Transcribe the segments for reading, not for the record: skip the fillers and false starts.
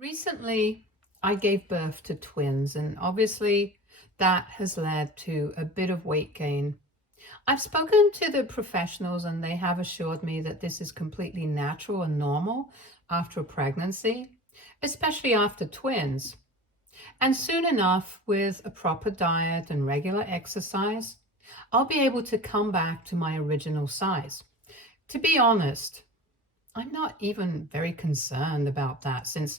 Recently, I gave birth to twins, and obviously that has led to a bit of weight gain. I've spoken to the professionals, and they have assured me that this is completely natural and normal after a pregnancy, especially after twins. And soon enough, with a proper diet and regular exercise, I'll be able to come back to my original size. To be honest, I'm not even very concerned about that since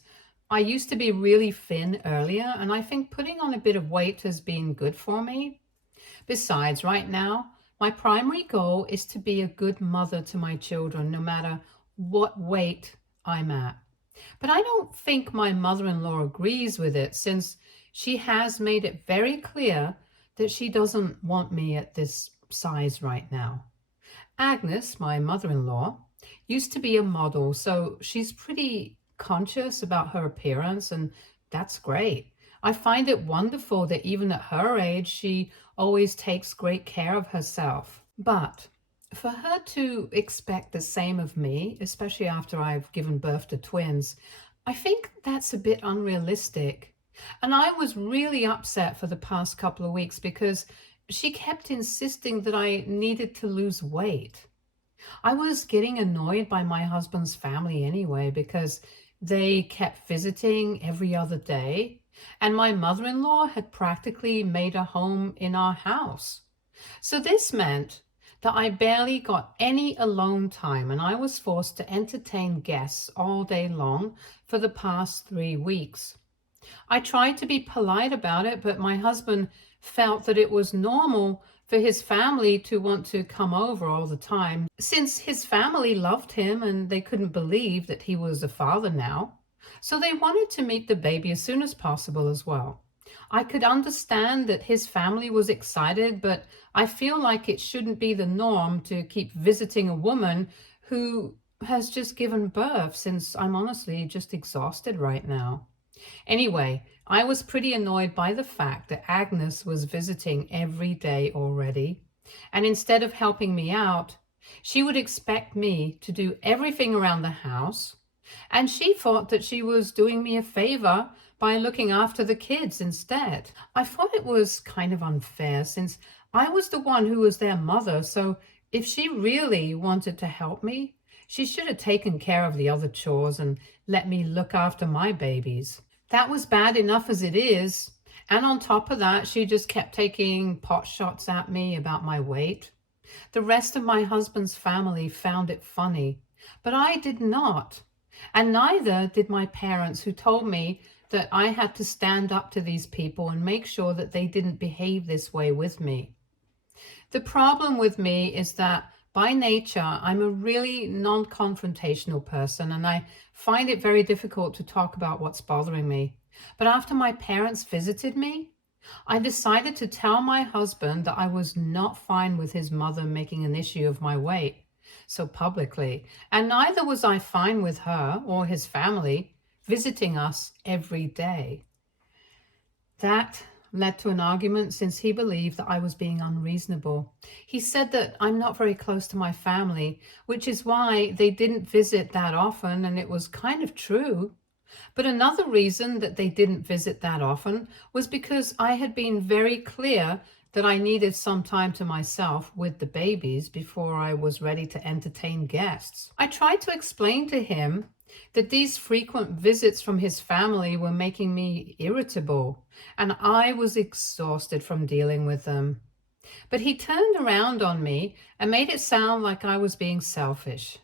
I used to be really thin earlier, and I think putting on a bit of weight has been good for me. Besides, right now, my primary goal is to be a good mother to my children, no matter what weight I'm at. But I don't think my mother-in-law agrees with it since she has made it very clear that she doesn't want me at this size right now. Agnes, my mother-in-law, used to be a model, so she's pretty conscious about her appearance, and that's great. I find it wonderful that even at her age, she always takes great care of herself. But for her to expect the same of me, especially after I've given birth to twins, I think that's a bit unrealistic. And I was really upset for the past couple of weeks because she kept insisting that I needed to lose weight. I was getting annoyed by my husband's family anyway because they kept visiting every other day, and my mother-in-law had practically made a home in our house. So this meant that I barely got any alone time, and I was forced to entertain guests all day long for the past 3 weeks. I tried to be polite about it, but my husband felt that it was normal for his family to want to come over all the time, since his family loved him and they couldn't believe that he was a father now. So they wanted to meet the baby as soon as possible as well. I could understand that his family was excited, but I feel like it shouldn't be the norm to keep visiting a woman who has just given birth, since I'm honestly just exhausted right now. Anyway, I was pretty annoyed by the fact that Agnes was visiting every day already, and instead of helping me out, she would expect me to do everything around the house, and she thought that she was doing me a favor by looking after the kids instead. I thought it was kind of unfair since I was the one who was their mother, so if she really wanted to help me, she should have taken care of the other chores and let me look after my babies. That was bad enough as it is. And on top of that, she just kept taking pot shots at me about my weight. The rest of my husband's family found it funny, but I did not. And neither did my parents, who told me that I had to stand up to these people and make sure that they didn't behave this way with me. The problem with me is that by nature, I'm a really non-confrontational person, and I find it very difficult to talk about what's bothering me. But after my parents visited me, I decided to tell my husband that I was not fine with his mother making an issue of my weight so publicly, and neither was I fine with her or his family visiting us every day. That led to an argument since he believed that I was being unreasonable. He said that I'm not very close to my family, which is why they didn't visit that often, and it was kind of true. But another reason that they didn't visit that often was because I had been very clear that I needed some time to myself with the babies before I was ready to entertain guests. I tried to explain to him that these frequent visits from his family were making me irritable, and I was exhausted from dealing with them. But he turned around on me and made it sound like I was being selfish.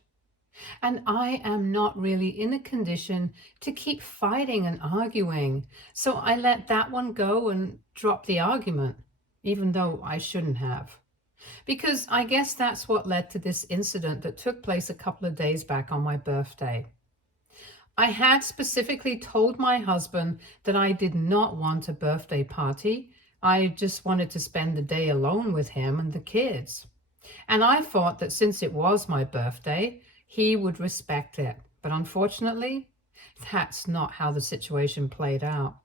And I am not really in a condition to keep fighting and arguing. So I let that one go and dropped the argument, even though I shouldn't have. Because I guess that's what led to this incident that took place a couple of days back on my birthday. I had specifically told my husband that I did not want a birthday party. I just wanted to spend the day alone with him and the kids. And I thought that since it was my birthday, he would respect it. But unfortunately, that's not how the situation played out.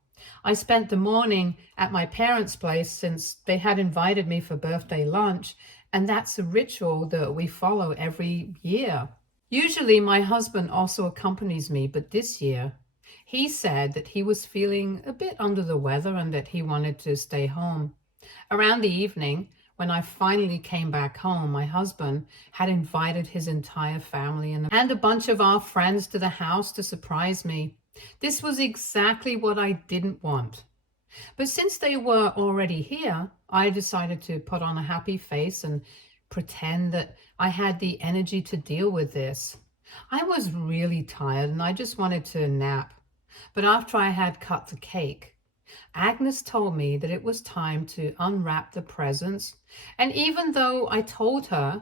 I spent the morning at my parents' place since they had invited me for birthday lunch, and that's a ritual that we follow every year. Usually my husband also accompanies me, but this year He said that he was feeling a bit under the weather and that he wanted to stay home. Around the evening, when I finally came back home, my husband had invited his entire family and a bunch of our friends to the house to surprise me. This was exactly what I didn't want. But since they were already here, I decided to put on a happy face and pretend that I had the energy to deal with this. I was really tired and I just wanted to nap. But after I had cut the cake, Agnes told me that it was time to unwrap the presents. And even though I told her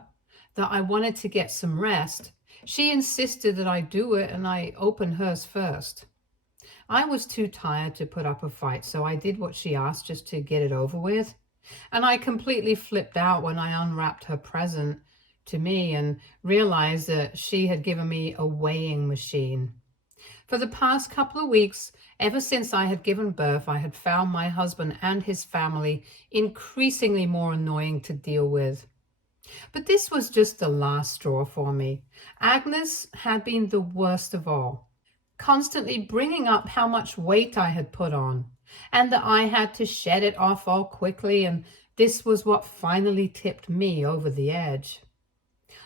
that I wanted to get some rest, she insisted that I do it and I open hers first. I was too tired to put up a fight, so I did what she asked just to get it over with. And I completely flipped out when I unwrapped her present to me and realized that she had given me a weighing machine. For the past couple of weeks, ever since I had given birth, I had found my husband and his family increasingly more annoying to deal with. But this was just the last straw for me. Agnes had been the worst of all, constantly bringing up how much weight I had put on and that I had to shed it off all quickly, and this was what finally tipped me over the edge.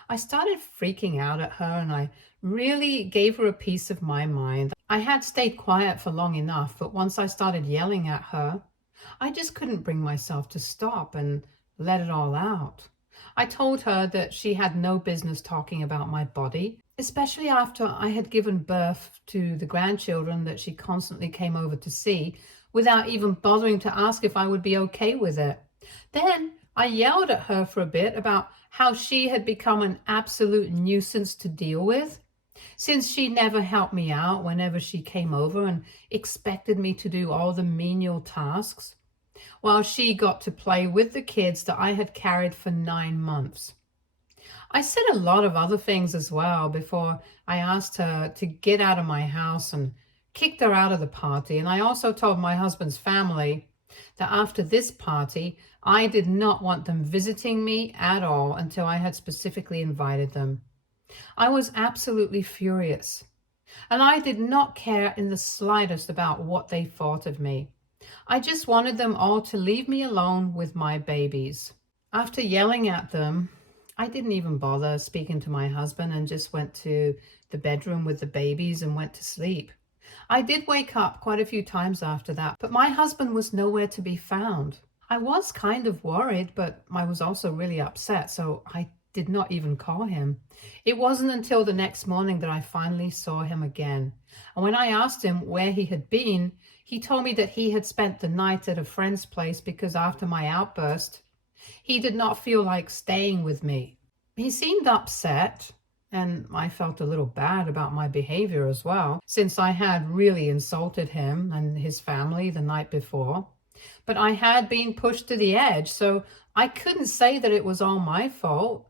I started freaking out at her and I really gave her a piece of my mind. I had stayed quiet for long enough, but once I started yelling at her, I just couldn't bring myself to stop and let it all out. I told her that she had no business talking about my body, especially after I had given birth to the grandchildren that she constantly came over to see without even bothering to ask if I would be okay with it. Then I yelled at her for a bit about how she had become an absolute nuisance to deal with, since she never helped me out whenever she came over and expected me to do all the menial tasks, while she got to play with the kids that I had carried for 9 months. I said a lot of other things as well before I asked her to get out of my house and kicked her out of the party. And I also told my husband's family that after this party, I did not want them visiting me at all until I had specifically invited them. I was absolutely furious, and I did not care in the slightest about what they thought of me. I just wanted them all to leave me alone with my babies. After yelling at them, I didn't even bother speaking to my husband and just went to the bedroom with the babies and went to sleep. I did wake up quite a few times after that, but my husband was nowhere to be found. I was kind of worried, but I was also really upset, so I did not even call him. It wasn't until the next morning that I finally saw him again. And when I asked him where he had been, he told me that he had spent the night at a friend's place because after my outburst, he did not feel like staying with me. He seemed upset, and I felt a little bad about my behavior as well, since I had really insulted him and his family the night before. But I had been pushed to the edge, so I couldn't say that it was all my fault.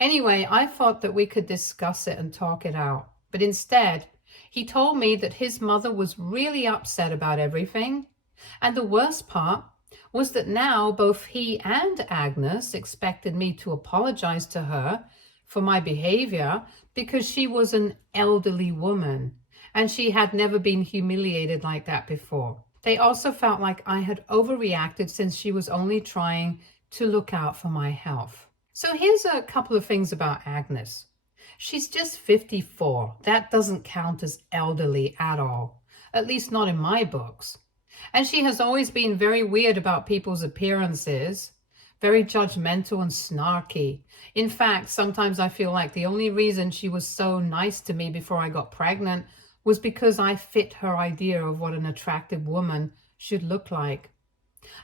Anyway, I thought that we could discuss it and talk it out. But instead, he told me that his mother was really upset about everything. And the worst part was that now both he and Agnes expected me to apologize to her for my behavior because she was an elderly woman and she had never been humiliated like that before. They also felt like I had overreacted since she was only trying to look out for my health. So here's a couple of things about Agnes. She's just 54. That doesn't count as elderly at all, at least not in my books. And she has always been very weird about people's appearances, very judgmental and snarky. In fact, sometimes I feel like the only reason she was so nice to me before I got pregnant was because I fit her idea of what an attractive woman should look like.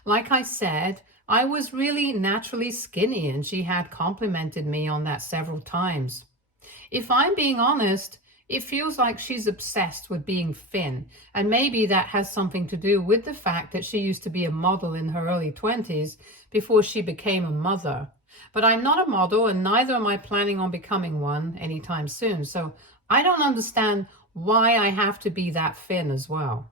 Like I said, I was really naturally skinny, and she had complimented me on that several times. If I'm being honest, it feels like she's obsessed with being thin, and maybe that has something to do with the fact that she used to be a model in her early 20s before she became a mother. But I'm not a model, and neither am I planning on becoming one anytime soon, so I don't understand why I have to be that thin as well.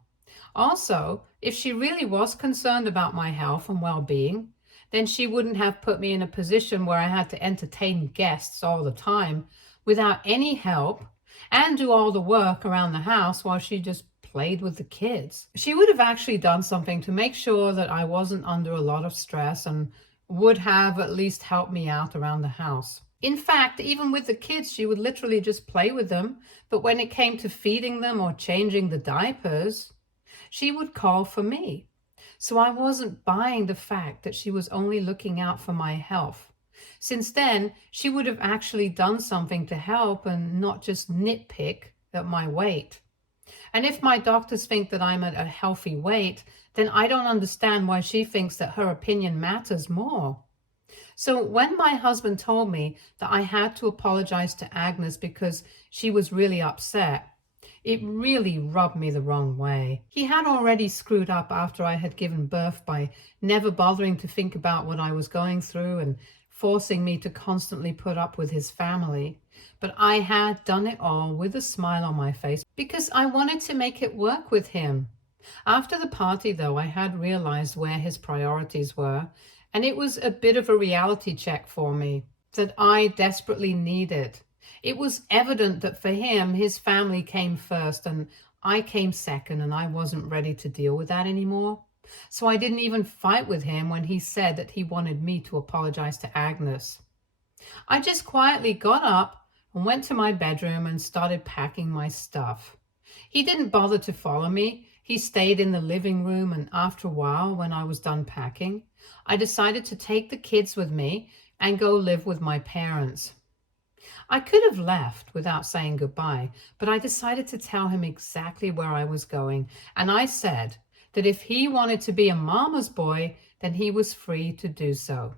Also, if she really was concerned about my health and well-being, then she wouldn't have put me in a position where I had to entertain guests all the time without any help and do all the work around the house while she just played with the kids. She would have actually done something to make sure that I wasn't under a lot of stress and would have at least helped me out around the house. In fact, even with the kids, she would literally just play with them. But when it came to feeding them or changing the diapers, she would call for me. So I wasn't buying the fact that she was only looking out for my health. Since then, she would have actually done something to help and not just nitpick at my weight. And if my doctors think that I'm at a healthy weight, then I don't understand why she thinks that her opinion matters more. So when my husband told me that I had to apologize to Agnes because she was really upset, it really rubbed me the wrong way. He had already screwed up after I had given birth by never bothering to think about what I was going through and forcing me to constantly put up with his family. But I had done it all with a smile on my face because I wanted to make it work with him. After the party, though, I had realized where his priorities were, and it was a bit of a reality check for me that I desperately needed. It was evident that for him, his family came first and I came second, and I wasn't ready to deal with that anymore. So I didn't even fight with him when he said that he wanted me to apologize to Agnes. I just quietly got up and went to my bedroom and started packing my stuff. He didn't bother to follow me. He stayed in the living room, and after a while, when I was done packing, I decided to take the kids with me and go live with my parents. I could have left without saying goodbye, but I decided to tell him exactly where I was going, and I said that if he wanted to be a mama's boy, then he was free to do so.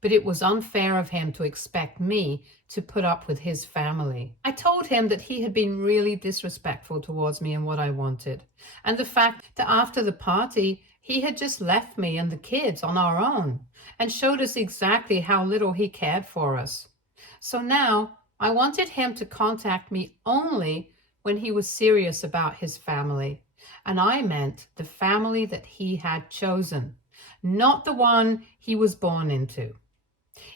But it was unfair of him to expect me to put up with his family. I told him that he had been really disrespectful towards me and what I wanted, and the fact that after the party, he had just left me and the kids on our own and showed us exactly how little he cared for us. So now I wanted him to contact me only when he was serious about his family. And I meant the family that he had chosen, not the one he was born into.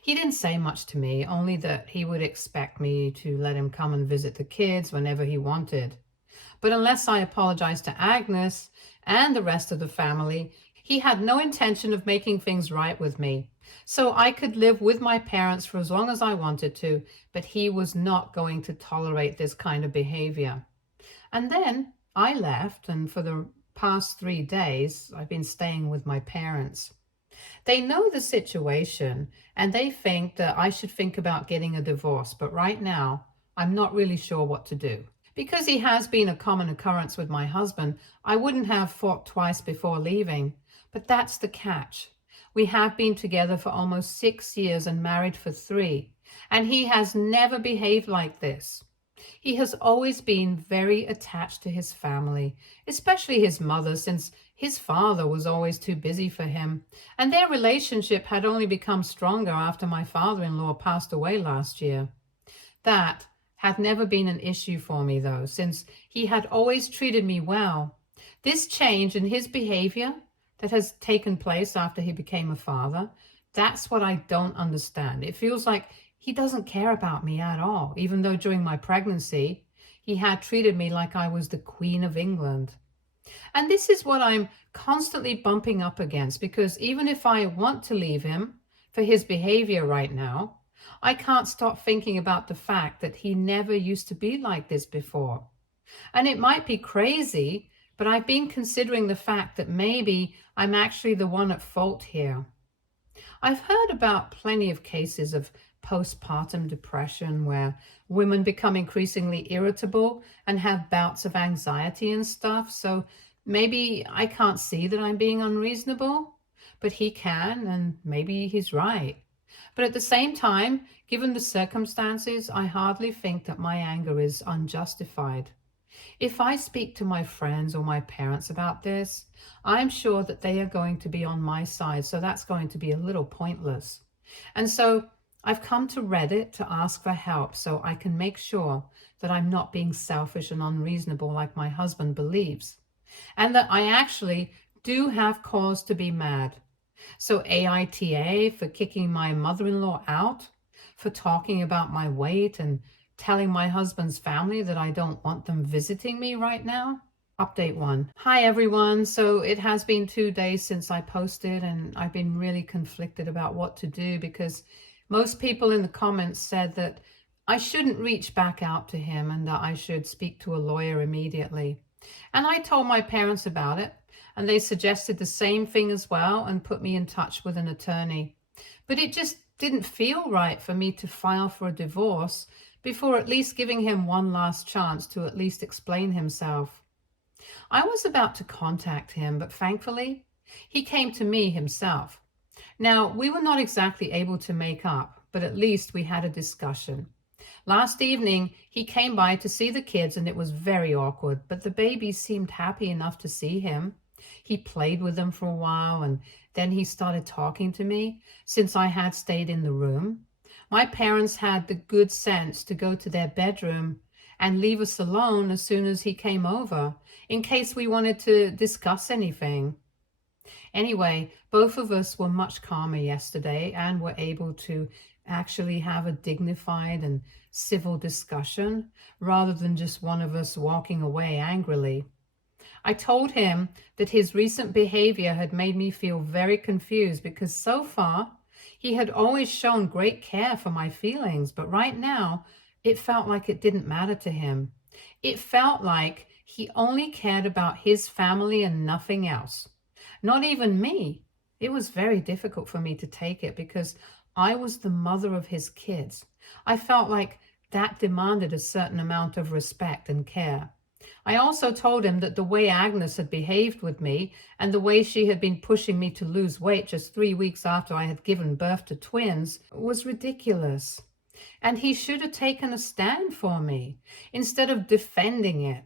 He didn't say much to me, only that he would expect me to let him come and visit the kids whenever he wanted. But unless I apologized to Agnes and the rest of the family, he had no intention of making things right with me. So I could live with my parents for as long as I wanted to, but he was not going to tolerate this kind of behavior. And then I left, and for the past 3 days, I've been staying with my parents. They know the situation, and they think that I should think about getting a divorce, but right now, I'm not really sure what to do. Because he has been a common occurrence with my husband, I wouldn't have thought twice before leaving. But that's the catch. We have been together for almost 6 years and married for 3, and he has never behaved like this. He has always been very attached to his family, especially his mother, since his father was always too busy for him, and their relationship had only become stronger after my father-in-law passed away last year. That had never been an issue for me, though, since he had always treated me well. This change in his behavior that has taken place after he became a father, that's what I don't understand. It feels like he doesn't care about me at all, even though during my pregnancy, he had treated me like I was the Queen of England. And this is what I'm constantly bumping up against, because even if I want to leave him for his behavior right now, I can't stop thinking about the fact that he never used to be like this before. And it might be crazy, but I've been considering the fact that maybe I'm actually the one at fault here. I've heard about plenty of cases of postpartum depression where women become increasingly irritable and have bouts of anxiety and stuff. So maybe I can't see that I'm being unreasonable, but he can, and maybe he's right. But at the same time, given the circumstances, I hardly think that my anger is unjustified. If I speak to my friends or my parents about this, I'm sure that they are going to be on my side, so that's going to be a little pointless. And so I've come to Reddit to ask for help so I can make sure that I'm not being selfish and unreasonable like my husband believes, and that I actually do have cause to be mad. So AITA for kicking my mother-in-law out, for talking about my weight and telling my husband's family that I don't want them visiting me right now. Update one. Hi everyone. So it has been 2 days since I posted, and I've been really conflicted about what to do because most people in the comments said that I shouldn't reach back out to him and that I should speak to a lawyer immediately. And I told my parents about it, and they suggested the same thing as well and put me in touch with an attorney. But it just didn't feel right for me to file for a divorce before at least giving him one last chance to at least explain himself. I was about to contact him, but thankfully, he came to me himself. Now, we were not exactly able to make up, but at least we had a discussion. Last evening, he came by to see the kids, and it was very awkward, but the babies seemed happy enough to see him. He played with them for a while, and then he started talking to me since I had stayed in the room. My parents had the good sense to go to their bedroom and leave us alone as soon as he came over, in case we wanted to discuss anything. Anyway, both of us were much calmer yesterday and were able to actually have a dignified and civil discussion rather than just one of us walking away angrily. I told him that his recent behavior had made me feel very confused because so far he had always shown great care for my feelings, but right now it felt like it didn't matter to him. It felt like he only cared about his family and nothing else. Not even me. It was very difficult for me to take it because I was the mother of his kids. I felt like that demanded a certain amount of respect and care. I also told him that the way Agnes had behaved with me and the way she had been pushing me to lose weight just 3 weeks after I had given birth to twins was ridiculous. And he should have taken a stand for me instead of defending it.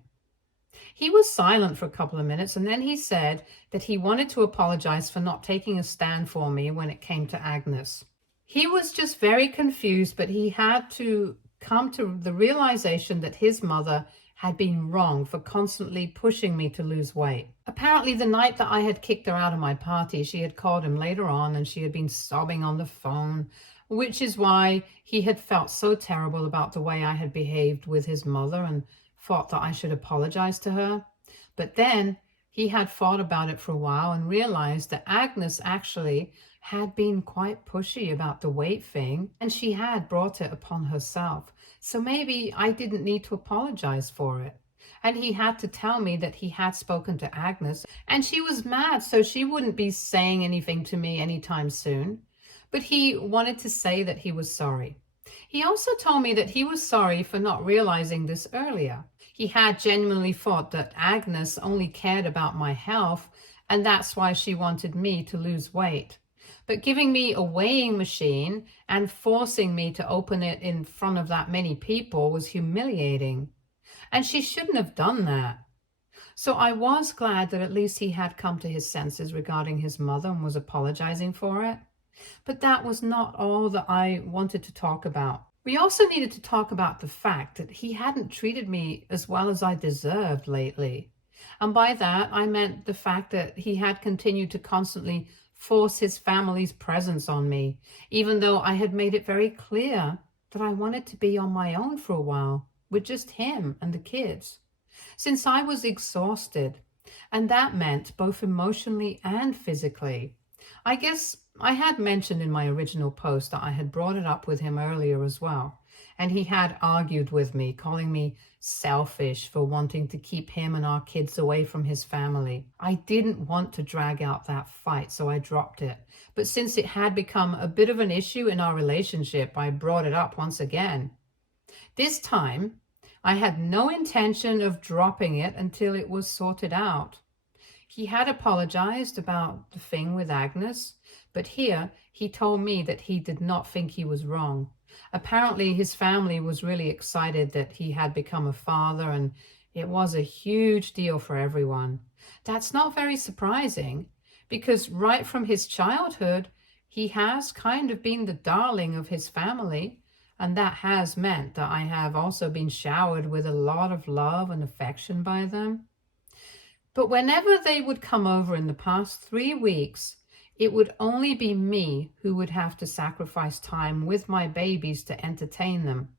He was silent for a couple of minutes, and then he said that he wanted to apologize for not taking a stand for me when it came to Agnes. He was just very confused, but he had to come to the realization that his mother had been wrong for constantly pushing me to lose weight. Apparently, the night that I had kicked her out of my party, she had called him later on and she had been sobbing on the phone, which is why he had felt so terrible about the way I had behaved with his mother and thought that I should apologize to her. But then he had thought about it for a while and realized that Agnes actually had been quite pushy about the weight thing, and she had brought it upon herself. So maybe I didn't need to apologize for it. And he had to tell me that he had spoken to Agnes, and she was mad, so she wouldn't be saying anything to me anytime soon. But he wanted to say that he was sorry. He also told me that he was sorry for not realizing this earlier. He had genuinely thought that Agnes only cared about my health, and that's why she wanted me to lose weight. But giving me a weighing machine and forcing me to open it in front of that many people was humiliating. And she shouldn't have done that. So I was glad that at least he had come to his senses regarding his mother and was apologizing for it. But that was not all that I wanted to talk about. We also needed to talk about the fact that he hadn't treated me as well as I deserved lately. And by that, I meant the fact that he had continued to constantly force his family's presence on me, even though I had made it very clear that I wanted to be on my own for a while, with just him and the kids. Since I was exhausted, and that meant both emotionally and physically. I guess I had mentioned in my original post that I had brought it up with him earlier as well, and he had argued with me, calling me selfish for wanting to keep him and our kids away from his family. I didn't want to drag out that fight, so I dropped it. But since it had become a bit of an issue in our relationship, I brought it up once again. This time, I had no intention of dropping it until it was sorted out. He had apologized about the thing with Agnes, but here he told me that he did not think he was wrong. Apparently his family was really excited that he had become a father, and it was a huge deal for everyone. That's not very surprising, because right from his childhood, he has kind of been the darling of his family, and that has meant that I have also been showered with a lot of love and affection by them. But whenever they would come over in the past 3 weeks, it would only be me who would have to sacrifice time with my babies to entertain them.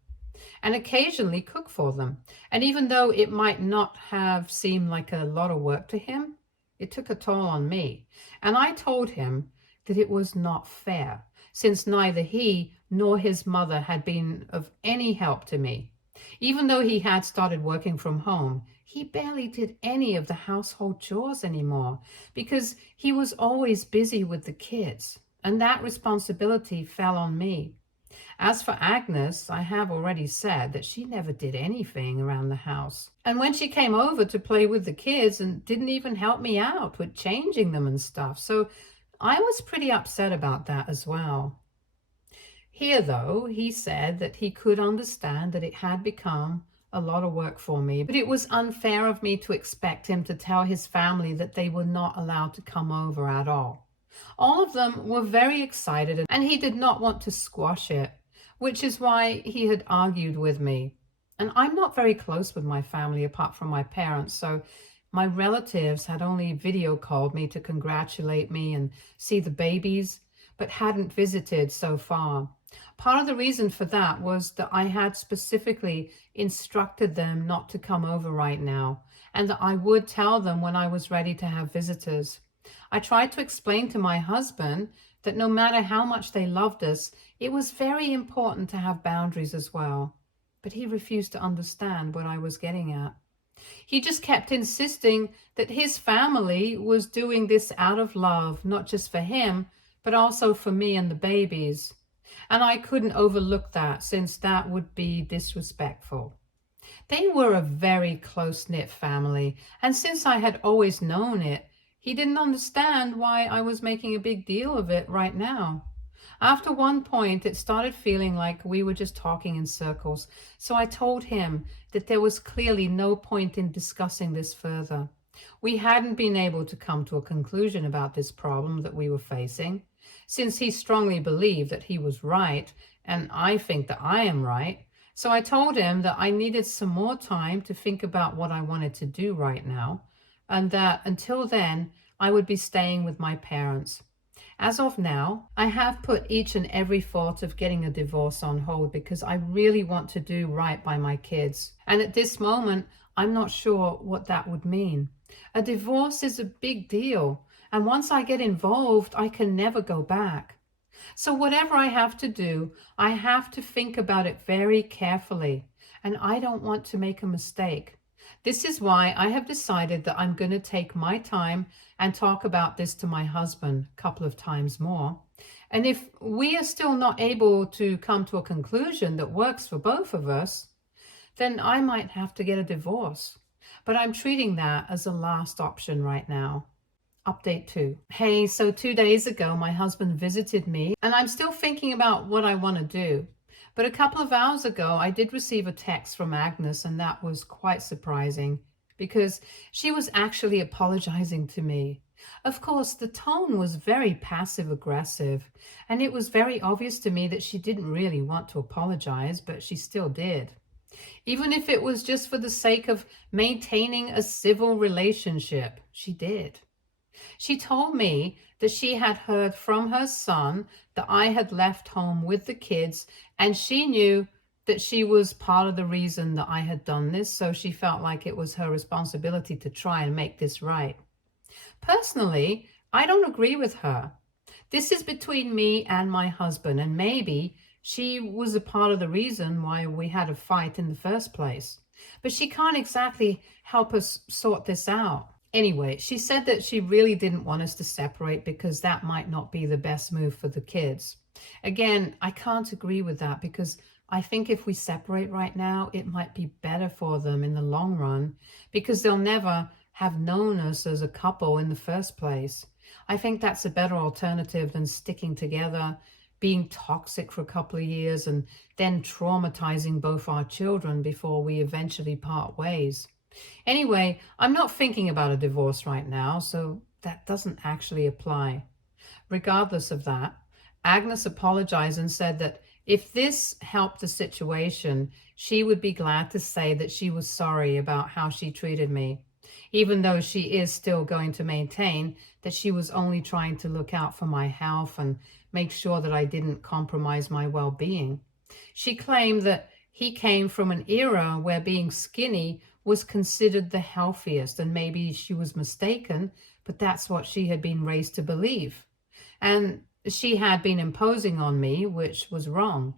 and occasionally cook for them. And even though it might not have seemed like a lot of work to him, it took a toll on me. And I told him that it was not fair, since neither he nor his mother had been of any help to me. Even though he had started working from home, he barely did any of the household chores anymore because he was always busy with the kids, and that responsibility fell on me. As for Agnes, I have already said that she never did anything around the house. And when she came over to play with the kids and didn't even help me out with changing them and stuff. So I was pretty upset about that as well. Here, though, he said that he could understand that it had become a lot of work for me, but it was unfair of me to expect him to tell his family that they were not allowed to come over at all. All of them were very excited, and he did not want to squash it, which is why he had argued with me. And I'm not very close with my family apart from my parents, so my relatives had only video called me to congratulate me and see the babies, but hadn't visited so far. Part of the reason for that was that I had specifically instructed them not to come over right now, and that I would tell them when I was ready to have visitors. I tried to explain to my husband that no matter how much they loved us, it was very important to have boundaries as well. But he refused to understand what I was getting at. He just kept insisting that his family was doing this out of love, not just for him, but also for me and the babies. And I couldn't overlook that, since that would be disrespectful. They were a very close-knit family, and since I had always known it, he didn't understand why I was making a big deal of it right now. After one point, it started feeling like we were just talking in circles, so I told him that there was clearly no point in discussing this further. We hadn't been able to come to a conclusion about this problem that we were facing, since he strongly believed that he was right, and I think that I am right. So I told him that I needed some more time to think about what I wanted to do right now, and that until then, I would be staying with my parents. As of now, I have put each and every thought of getting a divorce on hold because I really want to do right by my kids. And at this moment, I'm not sure what that would mean. A divorce is a big deal, and once I get involved, I can never go back. So whatever I have to do, I have to think about it very carefully, and I don't want to make a mistake. This is why I have decided that I'm going to take my time and talk about this to my husband a couple of times more. And if we are still not able to come to a conclusion that works for both of us, then I might have to get a divorce. But I'm treating that as a last option right now. Update 2. Hey, so 2 days ago, my husband visited me, and I'm still thinking about what I want to do. But a couple of hours ago, I did receive a text from Agnes, and that was quite surprising because she was actually apologizing to me. Of course, the tone was very passive-aggressive, and it was very obvious to me that she didn't really want to apologize, but she still did. Even if it was just for the sake of maintaining a civil relationship, she did. She told me that she had heard from her son that I had left home with the kids, and she knew that she was part of the reason that I had done this, so she felt like it was her responsibility to try and make this right. Personally, I don't agree with her. This is between me and my husband, and maybe she was a part of the reason why we had a fight in the first place. But she can't exactly help us sort this out. Anyway, she said that she really didn't want us to separate because that might not be the best move for the kids. Again, I can't agree with that because I think if we separate right now, it might be better for them in the long run because they'll never have known us as a couple in the first place. I think that's a better alternative than sticking together, being toxic for a couple of years, and then traumatizing both our children before we eventually part ways. Anyway, I'm not thinking about a divorce right now, so that doesn't actually apply. Regardless of that, Agnes apologized and said that if this helped the situation, she would be glad to say that she was sorry about how she treated me, even though she is still going to maintain that she was only trying to look out for my health and make sure that I didn't compromise my well-being. She claimed that He came from an era where being skinny was considered the healthiest, and maybe she was mistaken, but that's what she had been raised to believe. And she had been imposing on me, which was wrong.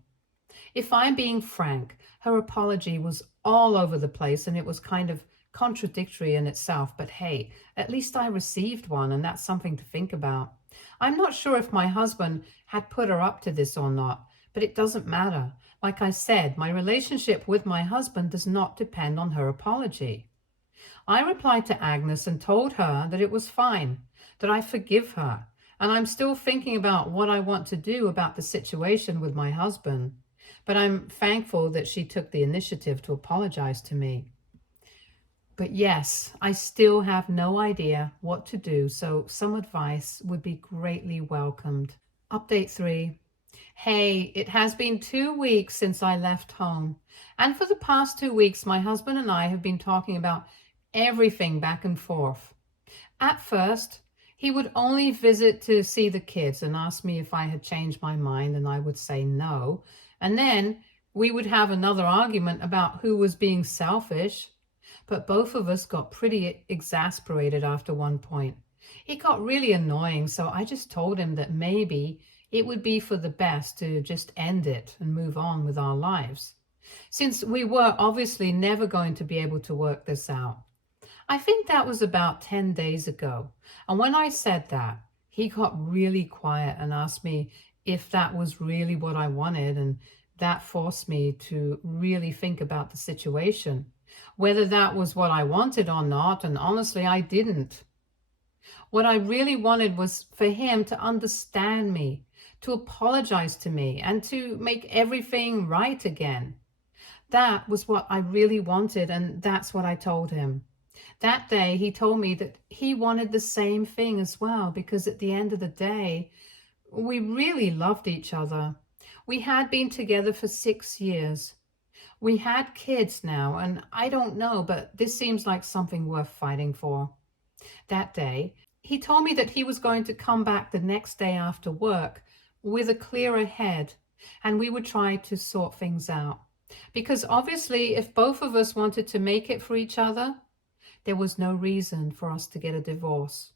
If I'm being frank, her apology was all over the place and it was kind of contradictory in itself. But hey, at least I received one, and that's something to think about. I'm not sure if my husband had put her up to this or not, but it doesn't matter. Like I said, my relationship with my husband does not depend on her apology. I replied to Agnes and told her that it was fine, that I forgive her, and I'm still thinking about what I want to do about the situation with my husband. But I'm thankful that she took the initiative to apologize to me. But yes, I still have no idea what to do, so some advice would be greatly welcomed. Update 3. Hey, it has been 2 weeks since I left home. And for the past 2 weeks, my husband and I have been talking about everything back and forth. At first, he would only visit to see the kids and ask me if I had changed my mind, and I would say no. And then we would have another argument about who was being selfish. But both of us got pretty exasperated after one point. It got really annoying, so I just told him that maybe it would be for the best to just end it and move on with our lives, since we were obviously never going to be able to work this out. I think that was about 10 days ago. And when I said that, he got really quiet and asked me if that was really what I wanted, and that forced me to really think about the situation, whether that was what I wanted or not, and honestly, I didn't. What I really wanted was for him to understand me, to apologize to me, and to make everything right again. That was what I really wanted, and that's what I told him. That day, he told me that he wanted the same thing as well, because at the end of the day, we really loved each other. We had been together for 6 years. We had kids now, and I don't know, but this seems like something worth fighting for. That day, he told me that he was going to come back the next day after work with a clearer head, and we would try to sort things out. Because obviously, if both of us wanted to make it for each other, there was no reason for us to get a divorce.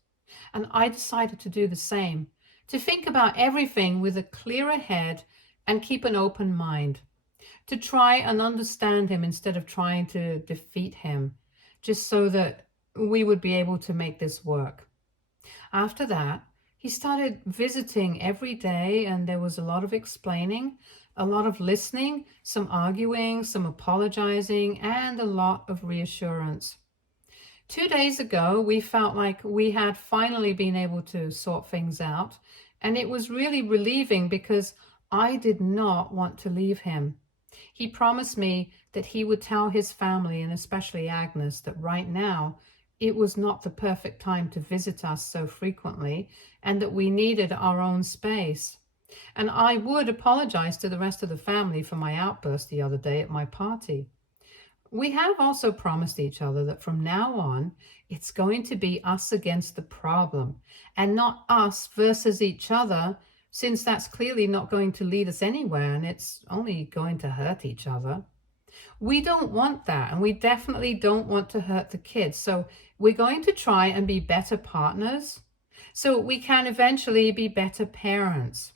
And I decided to do the same, to think about everything with a clearer head and keep an open mind, to try and understand him instead of trying to defeat him, just so that we would be able to make this work. After that, he started visiting every day, and there was a lot of explaining, a lot of listening, some arguing, some apologizing, and a lot of reassurance. 2 days ago, we felt like we had finally been able to sort things out, and it was really relieving because I did not want to leave him. He promised me that he would tell his family, and especially Agnes, that right now it was not the perfect time to visit us so frequently, and that we needed our own space. And I would apologize to the rest of the family for my outburst the other day at my party. We have also promised each other that from now on, it's going to be us against the problem and not us versus each other, since that's clearly not going to lead us anywhere and it's only going to hurt each other. We don't want that, and we definitely don't want to hurt the kids. So we're going to try and be better partners so we can eventually be better parents.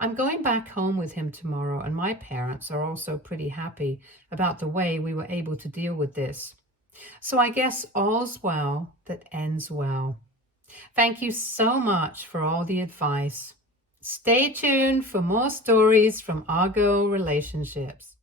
I'm going back home with him tomorrow, and my parents are also pretty happy about the way we were able to deal with this. So I guess all's well that ends well. Thank you so much for all the advice. Stay tuned for more stories from our girl relationships.